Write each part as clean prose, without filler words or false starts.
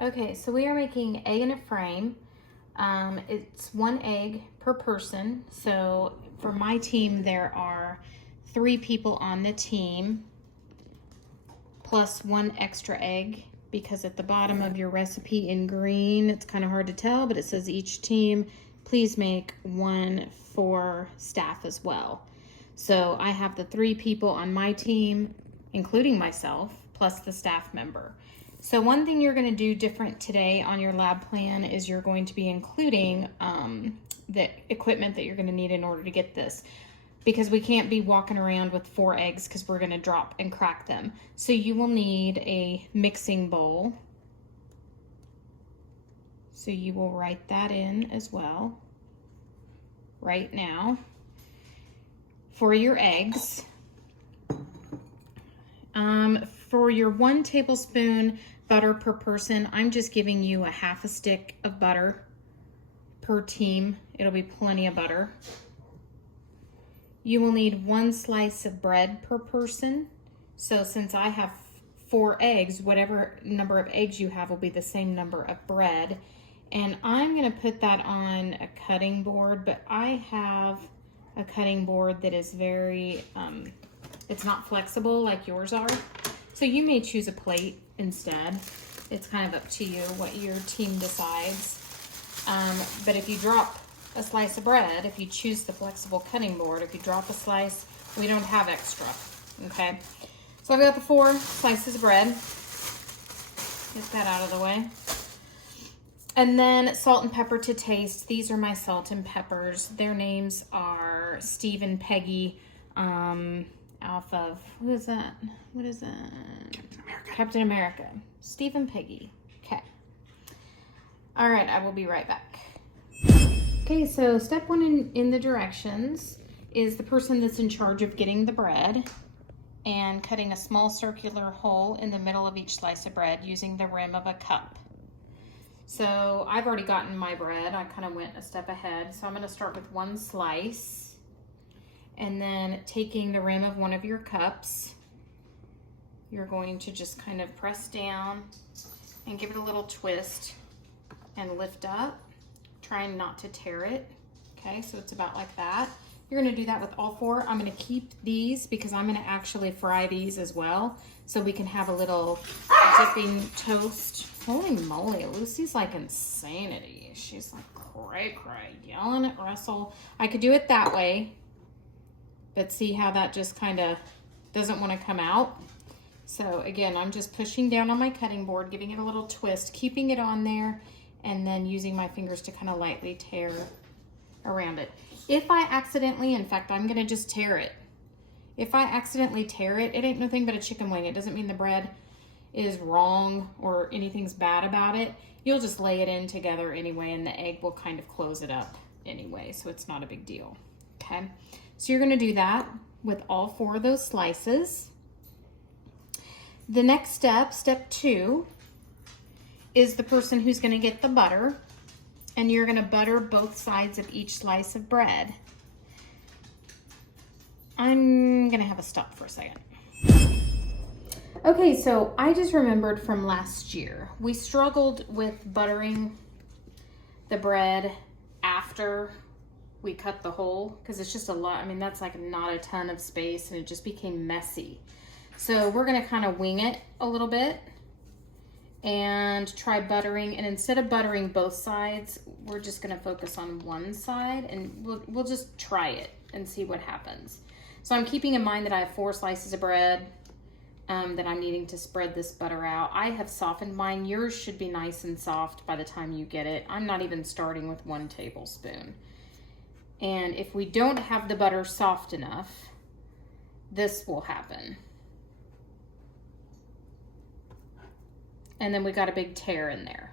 Okay, so we are making egg in a frame. It's 1 egg per person. So for my team, there are 3 people on the team plus 1 extra egg, because at the bottom of your recipe in green, it's kind of hard to tell, but it says each team, please make 1 for staff as well. So I have the 3 people on my team, including myself, plus the staff member. So one thing you're going to do different today on your lab plan is you're going to be including the equipment that you're going to need in order to get this, because we can't be walking around with 4 eggs because we're going to drop and crack them. So you will need a mixing bowl. So you will write that in as well right now. For your eggs, for your 1 tablespoon butter per person, I'm just giving you a half a stick of butter per team. It'll be plenty of butter. You will need 1 slice of bread per person. So since I have 4 eggs, whatever number of eggs you have will be the same number of bread. And I'm gonna put that on a cutting board, but I have a cutting board that is very, it's not flexible like yours are. So you may choose a plate instead. It's kind of up to you what your team decides. But if you drop a slice of bread, if you choose the flexible cutting board, if you drop a slice, we don't have extra, okay? So I've got the 4 slices of bread. Get that out of the way. And then salt and pepper to taste. These are my salt and peppers. Their names are Steve and Peggy, off of, who is that? What is that? Captain America. Captain America. Steve and Peggy. Okay. All right, I will be right back. Okay, so step 1 in the directions is the person that's in charge of getting the bread and cutting a small circular hole in the middle of each slice of bread using the rim of a cup. So I've already gotten my bread. I kind of went a step ahead. So I'm going to start with 1 slice. And then taking the rim of one of your cups, you're going to just kind of press down and give it a little twist and lift up, trying not to tear it. Okay, so it's about like that. You're gonna do that with all 4. I'm gonna keep these because I'm gonna actually fry these as well, so we can have a little dipping toast. Holy moly, Lucy's like insanity. She's like cray, yelling at Russell. I could do it that way, but see how that just kind of doesn't want to come out. So again, I'm just pushing down on my cutting board, giving it a little twist, keeping it on there, and then using my fingers to kind of lightly tear around it. If I accidentally, in fact, I'm gonna just tear it. If I accidentally tear it, it ain't nothing but a chicken wing. It doesn't mean the bread is wrong or anything's bad about it. You'll just lay it in together anyway, and the egg will kind of close it up anyway, so it's not a big deal, okay? So you're gonna do that with all 4 of those slices. The next step, step 2, is the person who's gonna get the butter, and you're gonna butter both sides of each slice of bread. I'm gonna have a stop for a second. Okay, so I just remembered from last year, we struggled with buttering the bread after we cut the hole, because it's just a lot. I mean, that's like not a ton of space, and it just became messy. So we're gonna kind of wing it a little bit and try buttering. And instead of buttering both sides, we're just gonna focus on one side, and we'll just try it and see what happens. So I'm keeping in mind that I have 4 slices of bread that I'm needing to spread this butter out. I have softened mine. Yours should be nice and soft by the time you get it. I'm not even starting with 1 tablespoon. And if we don't have the butter soft enough, this will happen. And then we got a big tear in there,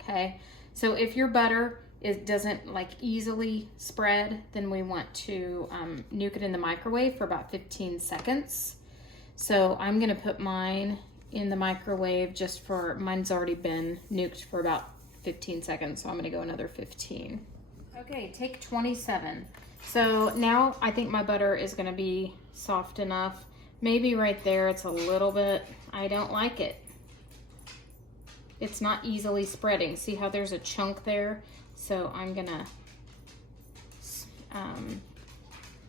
okay? So if your butter doesn't like easily spread, then we want to nuke it in the microwave for about 15 seconds. So I'm gonna put mine in the microwave mine's already been nuked for about 15 seconds, so I'm gonna go another 15. Okay, take 27. So now I think my butter is gonna be soft enough. Maybe right there it's a little bit, I don't like it. It's not easily spreading. See how there's a chunk there? So I'm gonna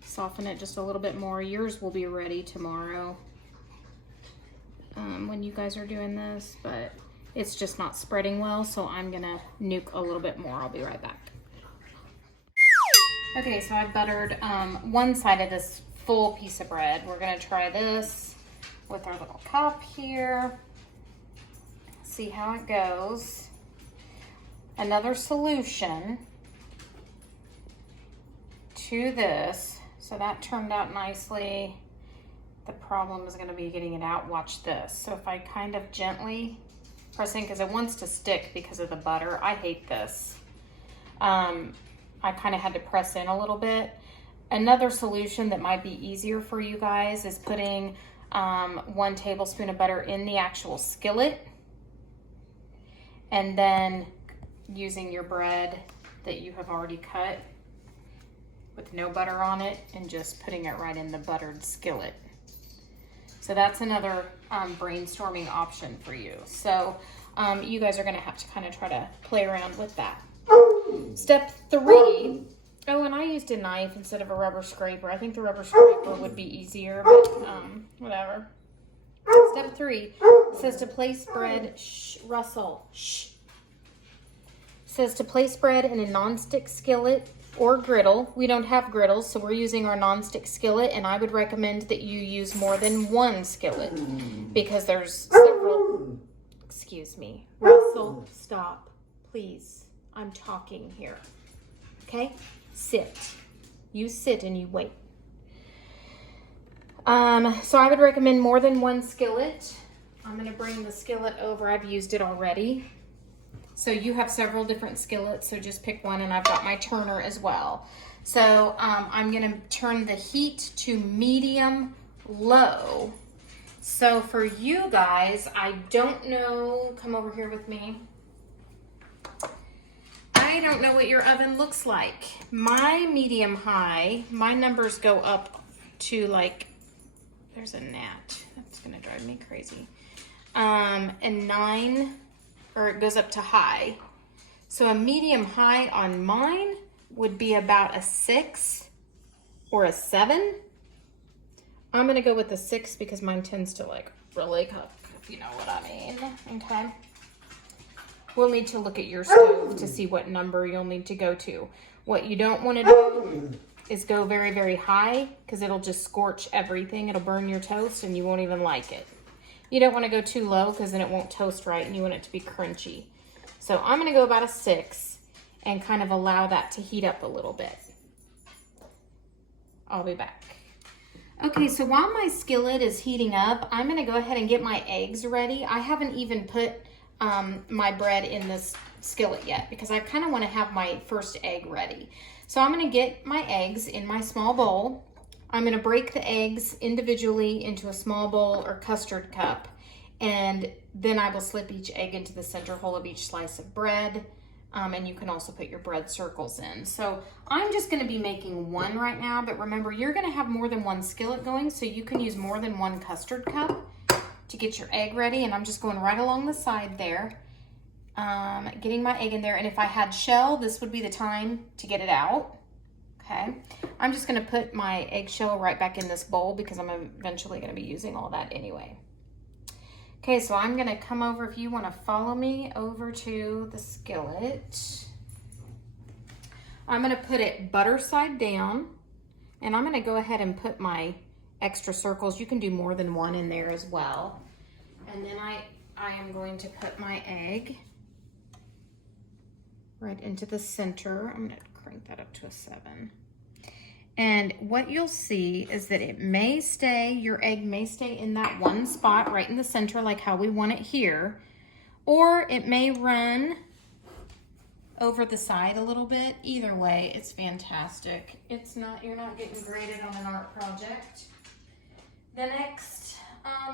soften it just a little bit more. Yours will be ready tomorrow when you guys are doing this, but it's just not spreading well, so I'm gonna nuke a little bit more. I'll be right back. Okay, so I buttered one side of this full piece of bread. We're gonna try this with our little cup here. See how it goes. Another solution to this. So that turned out nicely. The problem is gonna be getting it out. Watch this. So if I kind of gently press in, because it wants to stick because of the butter. I hate this. I kind of had to press in a little bit. Another solution that might be easier for you guys is putting 1 tablespoon of butter in the actual skillet, and then using your bread that you have already cut with no butter on it and just putting it right in the buttered skillet. So that's another brainstorming option for you. So you guys are gonna have to kind of try to play around with that. Step 3, oh, and I used a knife instead of a rubber scraper. I think the rubber scraper would be easier, but whatever. Step 3 says to place bread, Russell, says to place bread in a nonstick skillet or griddle. We don't have griddles, so we're using our nonstick skillet, and I would recommend that you use more than 1 skillet because there's several. Excuse me, Russell, stop, please. I'm talking here. Okay? Sit. You sit and you wait. So I would recommend more than 1 skillet. I'm gonna bring the skillet over. I've used it already. So you have several different skillets, so just pick one, and I've got my turner as well. So I'm gonna turn the heat to medium low. So for you guys, I don't know, come over here with me. I don't know what your oven looks like. My medium high, my numbers go up to like, there's a gnat. That's gonna drive me crazy. And 9, or it goes up to high. So a medium high on mine would be about a 6 or a 7. I'm gonna go with a 6 because mine tends to like really cook, if you know what I mean, okay? We'll need to look at your stove to see what number you'll need to go to. What you don't want to do is go very, very high because it'll just scorch everything. It'll burn your toast and you won't even like it. You don't want to go too low because then it won't toast right and you want it to be crunchy. So I'm going to go about a 6 and kind of allow that to heat up a little bit. I'll be back. Okay, so while my skillet is heating up, I'm going to go ahead and get my eggs ready. I haven't even put my bread in this skillet yet because I kind of want to have my first egg ready. So I'm going to get my eggs in my small bowl. I'm going to break the eggs individually into a small bowl or custard cup, and then I will slip each egg into the center hole of each slice of bread, and you can also put your bread circles in. So I'm just going to be making 1 right now, but remember, you're going to have more than 1 skillet going, so you can use more than 1 custard cup to get your egg ready. And I'm just going right along the side there, getting my egg in there. And if I had shell, this would be the time to get it out. Okay, I'm just going to put my eggshell right back in this bowl because I'm eventually going to be using all that anyway. Okay, so I'm going to come over, if you want to follow me over to the skillet. I'm going to put it butter side down, and I'm going to go ahead and put my extra circles. You can do more than 1 in there as well. And then I am going to put my egg right into the center. I'm going to crank that up to a 7. And what you'll see is that it may stay, your egg may stay in that one spot right in the center like how we want it here, or it may run over the side a little bit. Either way, it's fantastic. It's not, you're not getting graded on an art project. The next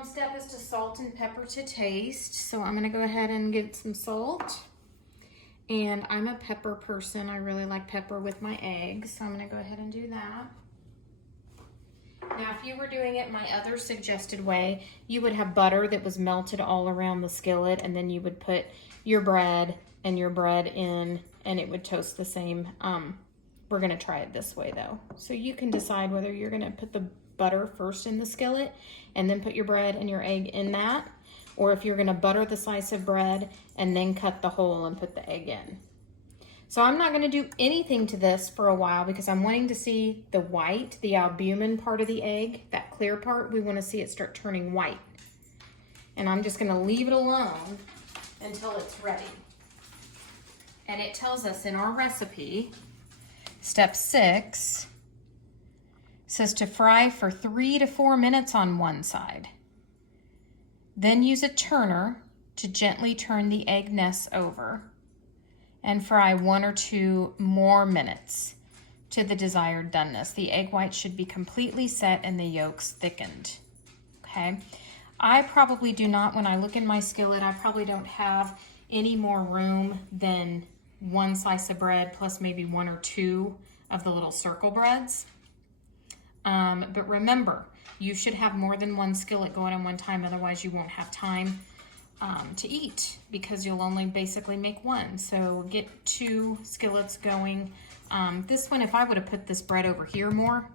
step is to salt and pepper to taste. So I'm gonna go ahead and get some salt. And I'm a pepper person. I really like pepper with my eggs. So I'm gonna go ahead and do that. Now, if you were doing it my other suggested way, you would have butter that was melted all around the skillet, and then you would put your bread and your bread in, and it would toast the same. We're gonna try it this way though. So you can decide whether you're gonna put the butter first in the skillet and then put your bread and your egg in that, or if you're gonna butter the slice of bread and then cut the hole and put the egg in. So I'm not gonna do anything to this for a while because I'm wanting to see the white, the albumin part of the egg, that clear part, we wanna see it start turning white. And I'm just gonna leave it alone until it's ready. And it tells us in our recipe, step 6 says to fry for 3 to 4 minutes on one side. Then use a turner to gently turn the egg nests over and fry 1 or 2 more minutes to the desired doneness. The egg whites should be completely set and the yolks thickened. Okay. I probably do not, when I look in my skillet, I probably don't have any more room than 1 slice of bread plus maybe 1 or 2 of the little circle breads. But remember, you should have more than 1 skillet going on one time, otherwise you won't have time to eat because you'll only basically make 1. So get 2 skillets going. This one, if I would have put this bread over here more,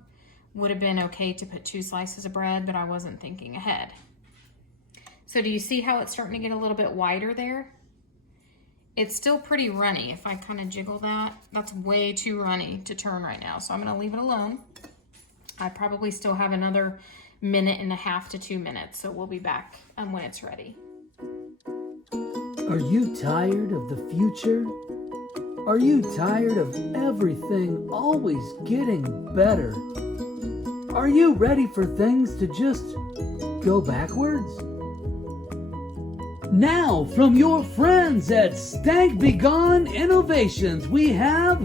would have been okay to put 2 slices of bread, but I wasn't thinking ahead. So do you see how it's starting to get a little bit wider there? It's still pretty runny. If I kind of jiggle that, that's way too runny to turn right now. So I'm gonna leave it alone. I probably still have another 1.5 to 2 minutes. So we'll be back when it's ready. Are you tired of the future? Are you tired of everything always getting better? Are you ready for things to just go backwards? Now, from your friends at Stank Begone Innovations, we have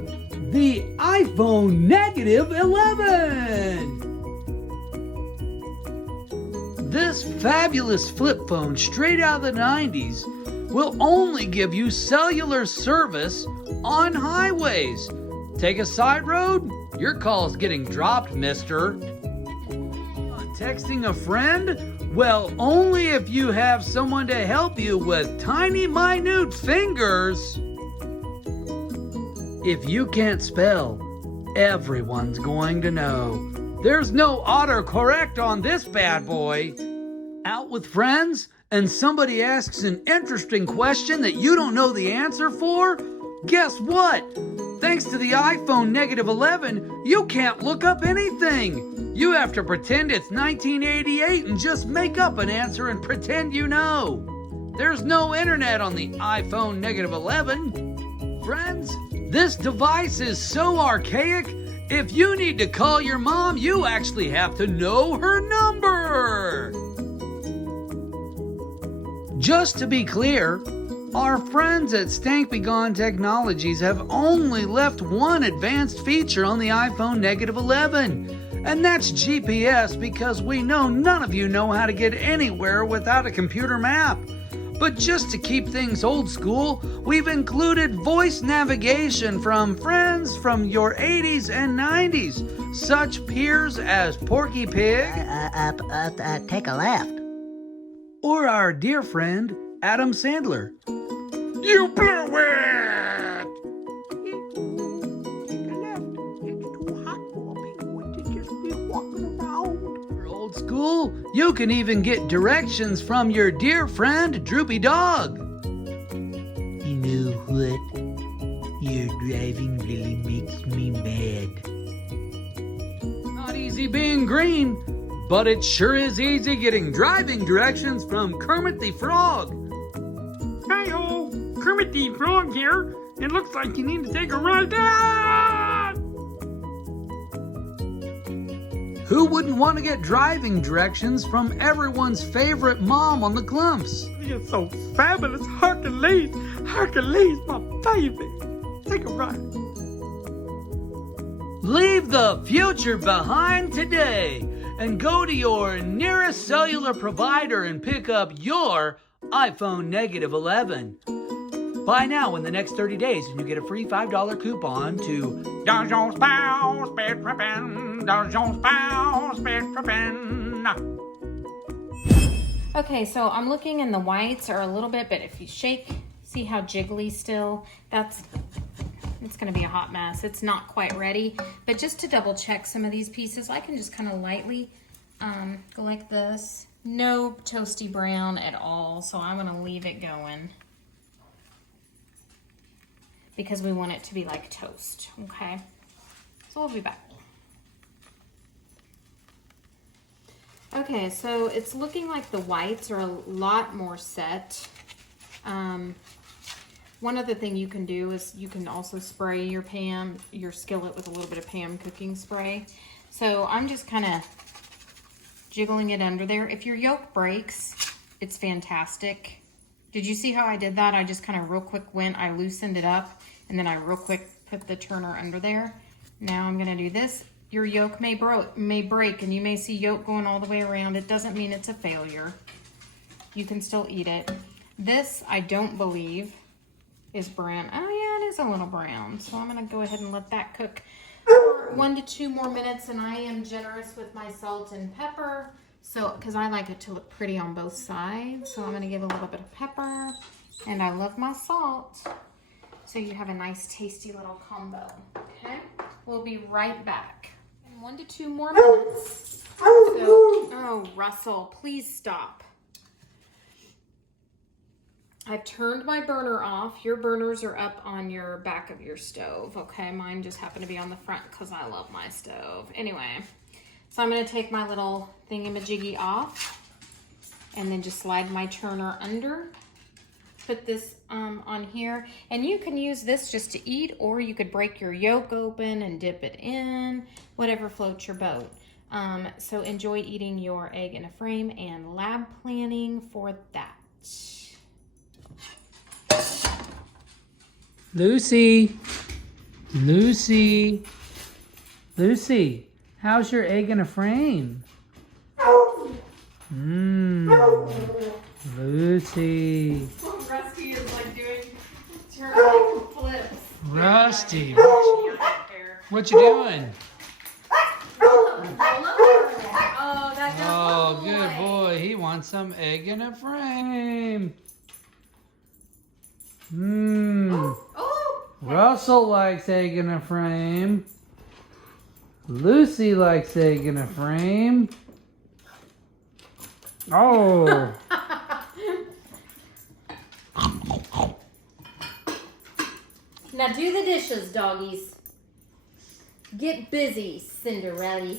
the iPhone Negative 11. This fabulous flip phone straight out of the 90s will only give you cellular service on highways. Take a side road, your call's getting dropped, mister. Texting a friend? Well, only if you have someone to help you with tiny, minute fingers. If you can't spell, everyone's going to know. There's no autocorrect on this bad boy. Out with friends and somebody asks an interesting question that you don't know the answer for? Guess what? Thanks to the iPhone Negative 11, you can't look up anything. You have to pretend it's 1988 and just make up an answer and pretend you know. There's no internet on the iPhone Negative 11. Friends, this device is so archaic, if you need to call your mom, you actually have to know her number. Just to be clear, our friends at Stank Begone Technologies have only left one advanced feature on the iPhone Negative 11. And that's GPS, because we know none of you know how to get anywhere without a computer map. But just to keep things old school, we've included voice navigation from friends from your 80s and 90s, such peers as Porky Pig, take a left, or our dear friend Adam Sandler. You blew it! Old school, you can even get directions from your dear friend Droopy Dog. You know what? Your driving really makes me mad. Not easy being green, but it sure is easy getting driving directions from Kermit the Frog. Hi-ho, Kermit the Frog here. It looks like you need to take a ride. Ah! Who wouldn't want to get driving directions from everyone's favorite mom on the Clumps? You're so fabulous. Hercules, Hercules, my baby. Take a ride. Leave the future behind today and go to your nearest cellular provider and pick up your iPhone Negative 11. Buy now in the next 30 days and you get a free $5 coupon to Does your spouse bed trippin'? Does your spouse bed trippin'? Okay, so I'm looking and the whites are a little bit, but if you shake, see how jiggly still? It's gonna be a hot mess. It's not quite ready, but just to double check some of these pieces, I can just kind of lightly go like this. No toasty brown at all, so I'm gonna leave it going because we want it to be like toast, okay? So we'll be back. Okay, so it's looking like the whites are a lot more set. One other thing you can do is you can also spray your skillet with a little bit of Pam cooking spray. So I'm just kind of jiggling it under there. If your yolk breaks, it's fantastic. Did you see how I did that? I just kind of real quick I loosened it up, and then I real quick put the turner under there. Now I'm gonna do this. Your yolk may break, and you may see yolk going all the way around. It doesn't mean it's a failure. You can still eat it. This, I don't believe, is brown. Oh yeah, it is a little brown. So I'm gonna go ahead and let that cook for 1 to 2 more minutes, and I am generous with my salt and pepper. So, because I like it to look pretty on both sides. So I'm gonna give a little bit of pepper, and I love my salt. So you have a nice tasty little combo, okay? We'll be right back. In 1 to 2 more minutes. So, oh, Russell, please stop. I've turned my burner off. Your burners are up on your back of your stove, okay? Mine just happen to be on the front because I love my stove. Anyway, so I'm gonna take my little thingamajiggy off and then just slide my turner under. Put this on here, and you can use this just to eat, or you could break your yolk open and dip it in, whatever floats your boat. So enjoy eating your egg in a frame and lab planning for that. Lucy, how's your egg in a frame? Lucy. Rusty is like doing turn flips. Rusty, what you doing? Oh, that does Oh, good boy. He wants some egg in a frame. Oh, Russell likes egg in a frame. Lucy likes egg in a frame. Oh. now do the dishes, doggies. Get busy, Cinderella.